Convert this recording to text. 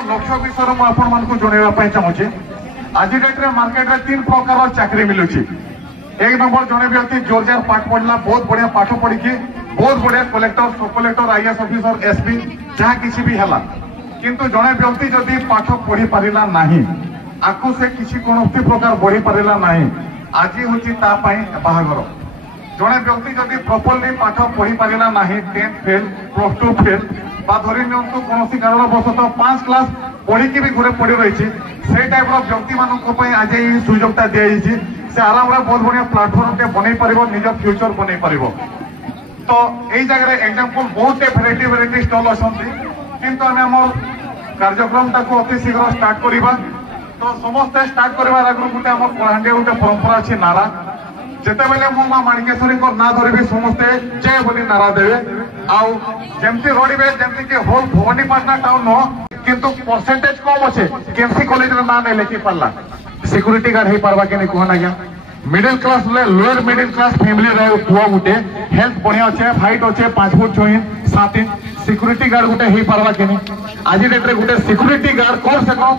लक्ष्य विषय मुझे जनवाई चाहूँगी। आज डेट में मार्केट में 3 प्रकार चाकरी मिलूँ। एक नंबर जड़े व्यक्ति जोर जार पाठ पढ़ला, बहुत बढ़िया पाठ पढ़ी बहुत बढ़िया कलेक्टर, सब कलेक्टर, आईएएस ऑफिसर, एसपी जहाँ किसी भी है। किंतु जड़े व्यक्ति जदि पाठ पढ़ी पारा ना आकु से किसी कौन प्रकार बढ़ी पारा ना आज हूँ बाहागर। जड़े व्यक्ति जदि प्रॉपर्ली पाठ पढ़ी पारा ना 10th फेल, +2 फेल धरी नियंतु कौन कारणवशतः 5 क्लास पढ़ी भी घरे पड़ी रही से टाइप व्यक्ति मानी आज ये सुजोगता दी से आराम बहुत बढ़िया प्लाटफर्म टे बन पार निज फ्यूचर बन पार। तो यही जगह एग्जांपल बहुत भेराइटी स्टल अच्छा किंतु आम आम कार्यक्रम अति शीघ्र स्टार्ट करवा। तो समस्ते स्टार्ट करवा आगे गोटे आम कलाहांडी गोटे परंपरा अच्छी नारा जिते बेले मो माँ माणिकेश्वरी ना धरबी समस्ते जय बोली नारा देवे आमती रड़े जमती कि होल भवानीपाटना टाउन नुह किंतु परसेंटेज कम अच्छे केमसी कॉलेज ना नहीं लिखी पारा सिक्यूरीटी गार्ड हो पार्बा कि नहीं कहना आज्ञा। Middle class lower middle class family रहे पुआ गोटे हेल्थ बढ़िया अच्छे हाइट अच्छे 5 foot 6 inch 7 inch security guard गोटे हो पार्बा कि नहीं। आज डेट रे गोटे सिक्यूरीटी गार्ड कौन से कौन